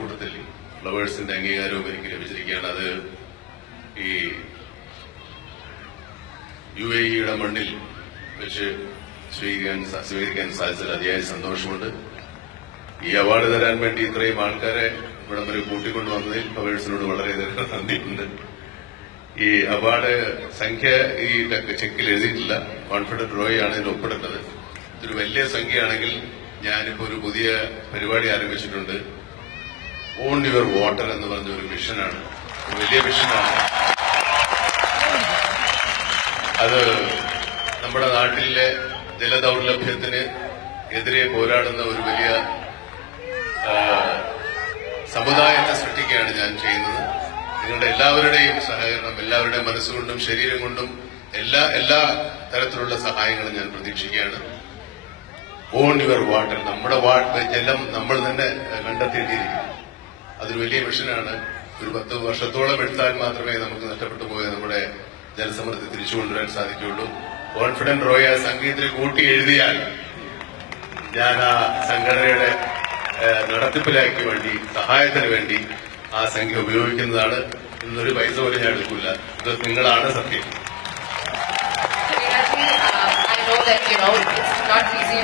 കൂട്ടത്തിൽ ഫ്ലവേഴ്സിന്റെ അംഗീകാരവും എനിക്ക് ലഭിച്ചിരിക്കുകയാണ്. അത് ഈ UAE മണ്ണിൽ വെച്ച് സ്വീകരിക്കാൻ സാധിച്ചതിൽ അതിയായ സന്തോഷമുണ്ട്. ഈ അവാർഡ് തരാൻ വേണ്ടി ഇത്രയും ആൾക്കാരെ ഇവിടം വരെ കൂട്ടിക്കൊണ്ടുവന്നതിൽ ഫ്ലവേഴ്സിനോട് വളരെയധികം നന്ദിയുണ്ട്. ഈ അവാർഡ് സംഖ്യ ഈ ചെക്കിൽ എഴുതിയിട്ടില്ല. കോൺഫിഡന്റ് റോയ് ആണ് ഇതിൽ ഒപ്പിടേണ്ടത്. ഇതൊരു വലിയ സംഖ്യയാണെങ്കിൽ ഞാനിപ്പോ ഒരു പുതിയ പരിപാടി ആരംഭിച്ചിട്ടുണ്ട്. ഓൺ യുവർ വാട്ടർ എന്ന് പറഞ്ഞ ഒരു മിഷനാണ്. വലിയ മിഷനാണ്. അത് നമ്മുടെ നാട്ടിലെ ജലദൌർലഭ്യത്തിന് എതിരെ പോരാടുന്ന ഒരു വലിയ സമുദായത്തെ സൃഷ്ടിക്കുകയാണ് ഞാൻ ചെയ്യുന്നത്. നിങ്ങളുടെ എല്ലാവരുടെയും സഹകരണം, എല്ലാവരുടെയും മനസ്സുകൊണ്ടും ശരീരം കൊണ്ടും എല്ലാ തരത്തിലുള്ള സഹായങ്ങളും ഞാൻ പ്രതീക്ഷിക്കുകയാണ്. ഓൺ യുവർ വാട്ടർ, നമ്മുടെ ജലം നമ്മൾ തന്നെ കണ്ടെത്തേണ്ടിയിരിക്കുന്നു. അതൊരു വലിയ മിഷനാണ്. ഒരു 10 വർഷത്തോളം എടുത്താൽ മാത്രമേ നമുക്ക് നഷ്ടപ്പെട്ടു പോയ നമ്മുടെ ജലസമൃദ്ധി തിരിച്ചു കൊണ്ടുവരാൻ സാധിക്കുകയുള്ളൂ. കോൺഫിഡന്റ് റോയ സംഗീതത്തിൽ കൂട്ടി എഴുതിയാൽ ഞാൻ ആ സംഘടനയുടെ നടത്തിപ്പിലാക്കി വേണ്ടി, സഹായത്തിന് വേണ്ടി ആ സംഖ്യ ഉപയോഗിക്കുന്നതാണ്. ഇന്നൊരു പൈസ പോലും ഞാൻ എടുക്കില്ല. ഇത് നിങ്ങളാണ് സത്യം.